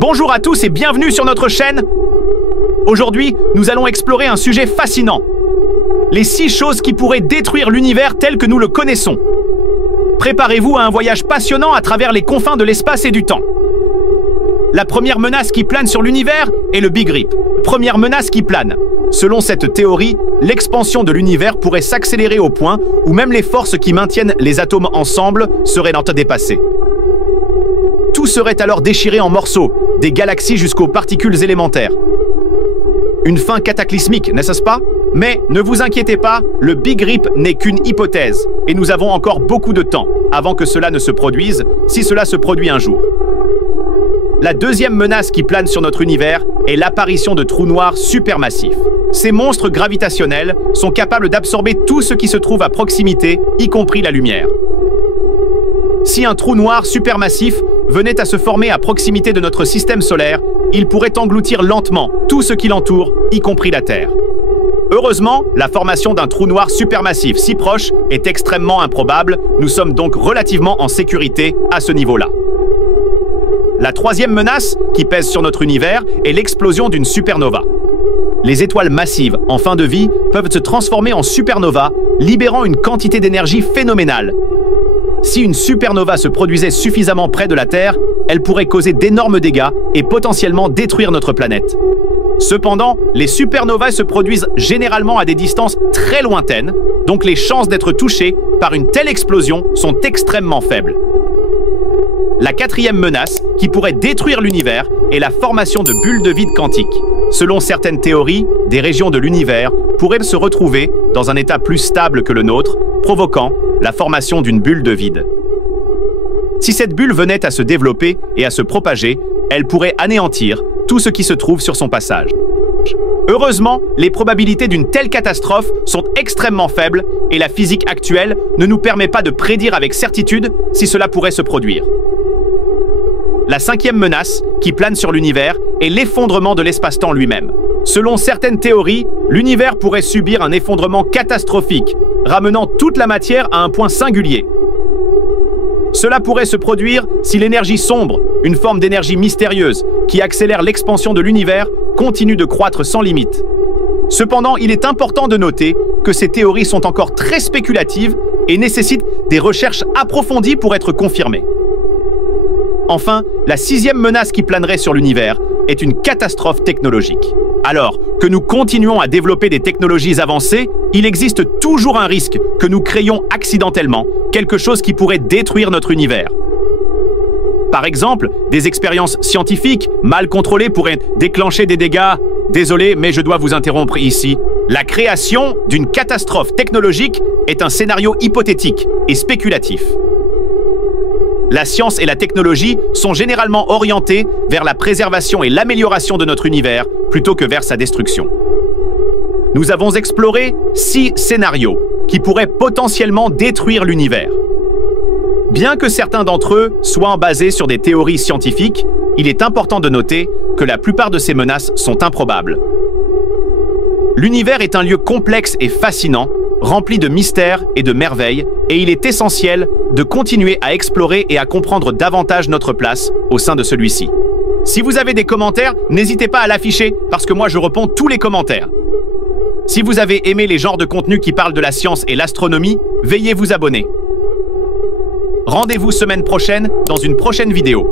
Bonjour à tous et bienvenue sur notre chaîne. Aujourd'hui, nous allons explorer un sujet fascinant. Les 6 choses qui pourraient détruire l'univers tel que nous le connaissons. Préparez-vous à un voyage passionnant à travers les confins de l'espace et du temps. La première menace qui plane sur l'univers est le Big Rip. Première menace qui plane. Selon cette théorie, l'expansion de l'univers pourrait s'accélérer au point où même les forces qui maintiennent les atomes ensemble seraient dépassées. Tout serait alors déchiré en morceaux, des galaxies jusqu'aux particules élémentaires. Une fin cataclysmique, n'est-ce pas? Mais ne vous inquiétez pas, le Big Rip n'est qu'une hypothèse, et nous avons encore beaucoup de temps avant que cela ne se produise, si cela se produit un jour. La deuxième menace qui plane sur notre univers est l'apparition de trous noirs supermassifs. Ces monstres gravitationnels sont capables d'absorber tout ce qui se trouve à proximité, y compris la lumière. Si un trou noir supermassif venait à se former à proximité de notre système solaire, il pourrait engloutir lentement tout ce qui l'entoure, y compris la Terre. Heureusement, la formation d'un trou noir supermassif si proche est extrêmement improbable, nous sommes donc relativement en sécurité à ce niveau-là. La troisième menace qui pèse sur notre univers est l'explosion d'une supernova. Les étoiles massives en fin de vie peuvent se transformer en supernova, libérant une quantité d'énergie phénoménale. Si une supernova se produisait suffisamment près de la Terre, elle pourrait causer d'énormes dégâts et potentiellement détruire notre planète. Cependant, les supernovas se produisent généralement à des distances très lointaines, donc les chances d'être touchés par une telle explosion sont extrêmement faibles. La quatrième menace, qui pourrait détruire l'univers, est la formation de bulles de vide quantiques. Selon certaines théories, des régions de l'univers pourraient se retrouver dans un état plus stable que le nôtre, provoquant la formation d'une bulle de vide. Si cette bulle venait à se développer et à se propager, elle pourrait anéantir tout ce qui se trouve sur son passage. Heureusement, les probabilités d'une telle catastrophe sont extrêmement faibles et la physique actuelle ne nous permet pas de prédire avec certitude si cela pourrait se produire. La cinquième menace, qui plane sur l'univers, est l'effondrement de l'espace-temps lui-même. Selon certaines théories, l'univers pourrait subir un effondrement catastrophique, ramenant toute la matière à un point singulier. Cela pourrait se produire si l'énergie sombre, une forme d'énergie mystérieuse qui accélère l'expansion de l'univers, continue de croître sans limite. Cependant, il est important de noter que ces théories sont encore très spéculatives et nécessitent des recherches approfondies pour être confirmées. Enfin, la sixième menace qui planerait sur l'univers est une catastrophe technologique. Alors que nous continuons à développer des technologies avancées, il existe toujours un risque que nous créions accidentellement quelque chose qui pourrait détruire notre univers. Par exemple, des expériences scientifiques mal contrôlées pourraient déclencher des dégâts. Désolé, mais je dois vous interrompre ici. La création d'une catastrophe technologique est un scénario hypothétique et spéculatif. La science et la technologie sont généralement orientées vers la préservation et l'amélioration de notre univers plutôt que vers sa destruction. Nous avons exploré 6 scénarios qui pourraient potentiellement détruire l'univers. Bien que certains d'entre eux soient basés sur des théories scientifiques, il est important de noter que la plupart de ces menaces sont improbables. L'univers est un lieu complexe et fascinant, rempli de mystères et de merveilles, et il est essentiel de continuer à explorer et à comprendre davantage notre place au sein de celui-ci. Si vous avez des commentaires, n'hésitez pas à l'afficher, parce que moi je réponds tous les commentaires. Si vous avez aimé les genres de contenus qui parlent de la science et l'astronomie, veuillez vous abonner. Rendez-vous semaine prochaine dans une prochaine vidéo.